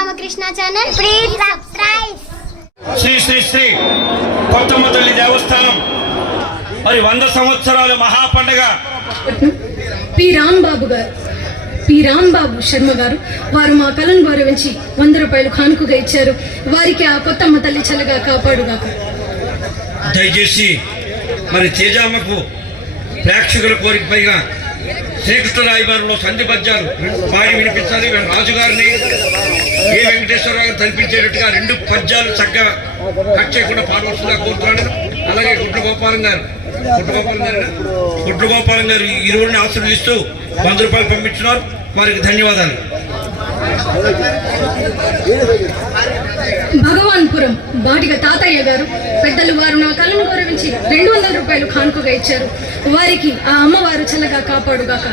Ramakrishna channel please subscribe Shri Shri Shri Kothamma తల్లి దేవస్థానం. మరి వంద సంవత్సరాల మహాపండగ పి రాంబాబు గారు పి రాంబాబు శర్మ గారు వారు మా కళను గౌరవించి వంద రూపాయలు కానుకగా ఇచ్చారు. వారికి ఆ కొత్తమ్మ తల్లి చల్లగా కాపాడుగాక. దయచేసి మరి తేజామ్మకు ప్రేక్షకుల కోరిక పైగా శ్రీకృష్ణ రాయబారంలో సంధి పద్యాలు పాడి వినిపించాలి. రాజుగారిని ఏ వెంకటేశ్వరరావు గారు రెండు పద్యాలు చక్కగా కట్ చేయకుండా పాడవలసిందిగా కోరుతున్నాను అలాగే గుడ్ల గోపాలం గారు. గుడ్ల గోపాలం గారు. గుడ్ల గోపాలం గారు ఈ రోజుని ఆశీర్వదిస్తూ వంద రూపాయలు పంపించినారు. వారికి ధన్యవాదాలు. భగవాన్పురం బాటిక తాతయ్య గారు పెద్దలు వారు నా కళ్ళను గౌరవించి రెండు వందల రూపాయలు కానుకగా ఇచ్చారు. వారికి ఆ అమ్మవారు చల్లగా కాపాడుగాక.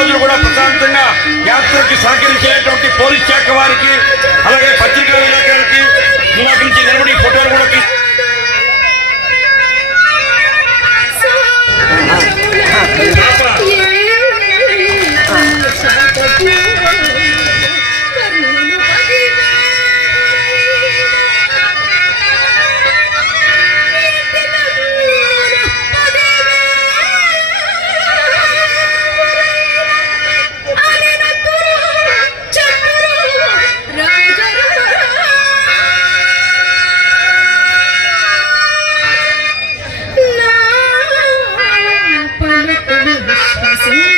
రోజులు కూడా ప్రశాంతంగా యాత్రకి సహకరించేటువంటి పోలీస్ శాఖ వారికి అలాగే పత్రికా విలేకరులకి నిలబడి ఫోటోలు కూడా blessing.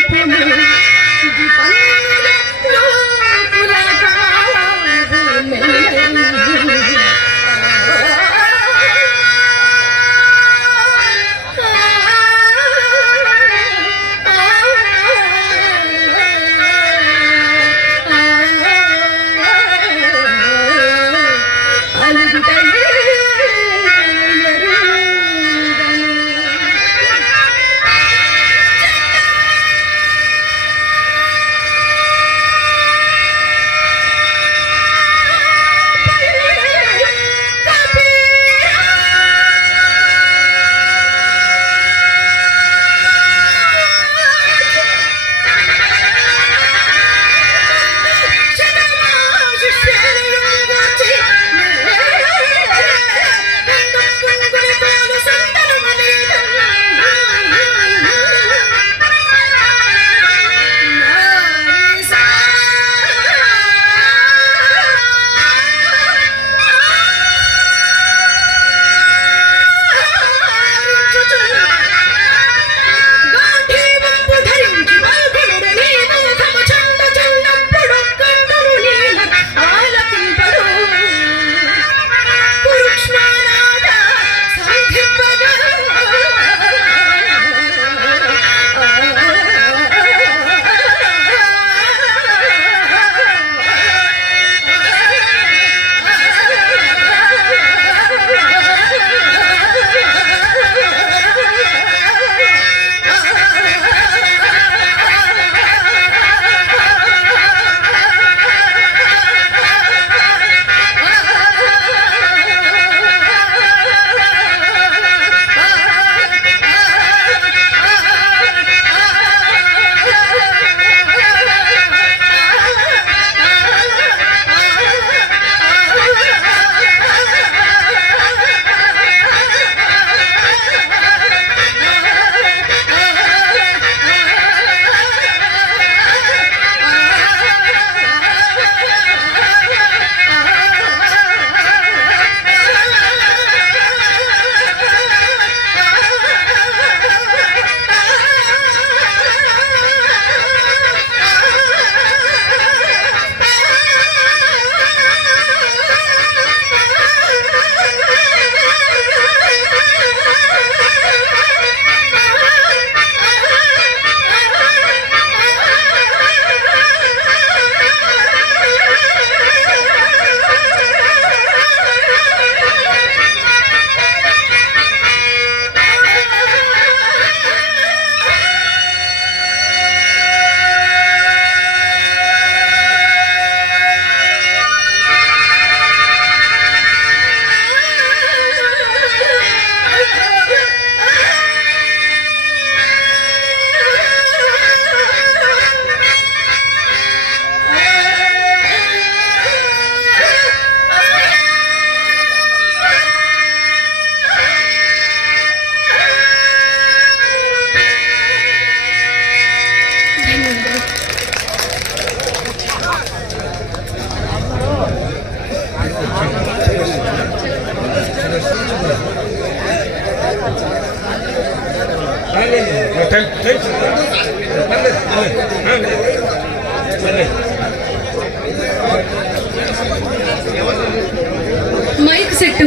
Mike set.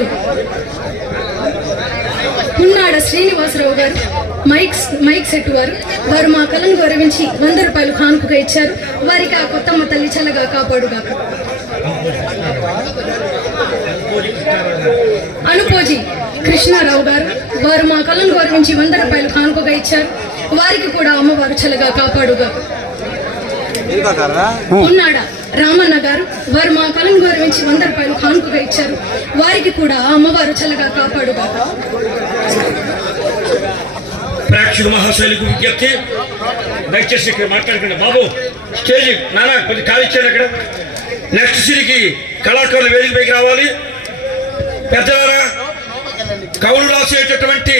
ఉన్నాడ శ్రీనివాసరావు గారు మైక్ మైక్ సెట్ వారు వారు మా కళను గౌరవించి వంద రూపాయలు కానుకగా ఇచ్చారు. వారికి ఆ కొత్తమ్మ తల్లి చల్లగా కాపాడుగాక. అనుపోజీ కృష్ణారావు గారు వారు మా కళను గౌరవించి వంద రూపాయలు కానుకగా ఇచ్చారు. వారికి కూడా అమ్మవారు చల్లగా కాపాడుగాక ఉన్నాడ? రామన్న గారు వారు మా కళను గౌరవించి వంద రూపాయలు కానుకగా ఇచ్చారు. వారికి కూడా ఆ అమ్మవారు చల్లగా కాపాడుగాక ప్రేక్షక మహాశైలికి విజ్ఞప్తి. దయచేసి ఇక్కడ మాట్లాడకండి. బాబు స్టేజ్ నానా కొద్ది ఖాళీ ఇచ్చాడు అక్కడ. నెక్స్ట్ సిరికి కళాకారులు వేదిక పైకి రావాలి. పెద్దవారా? కవులు రాసేటటువంటి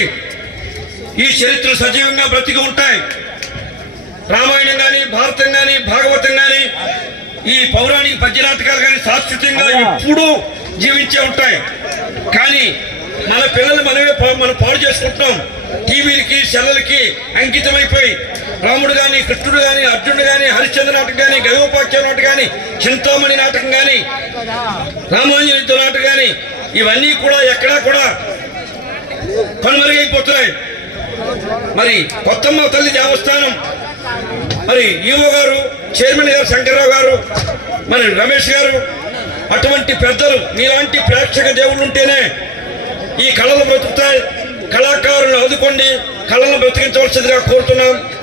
ఈ చరిత్ర సజీవంగా బ్రతికి ఉంటాయి. రామాయణం కానీ భారతం కానీ భాగవతం కానీ ఈ పౌరాణిక పద్య నాటకాలు కానీ శాశ్వతంగా ఎప్పుడూ జీవించే ఉంటాయి. కానీ మన పిల్లలు మనమే పా- మనం పాడు చేసుకుంటున్నాం. టీవీలకి సెల్లలకి అంకితమైపోయి రాముడు కానీ కృష్ణుడు కానీ అర్జునుడు కానీ హరిశ్చంద్ర నాటకం కానీ గయోపాఖ్య నాటకం కానీ చింతామణి నాటకం కానీ రామాంజన యుద్ధ నాటకం కానీ ఇవన్నీ కూడా ఎక్కడా కూడా కనుమరుగైపోతున్నాయి. మరి కొత్తమ్మ తల్లి దేవస్థానం. మరి ఈవో గారు చైర్మన్ గారు శంకర్రావు గారు మరి రమేష్ గారు అటువంటి పెద్దలు మీలాంటి ప్రేక్షక దేవుళ్ళు ఉంటేనే ఈ కళలు బ్రతుకుతాయి. కళాకారులను ఆదుకోండి కళలను బ్రతికించవలసిందిగా కోరుతున్నాం.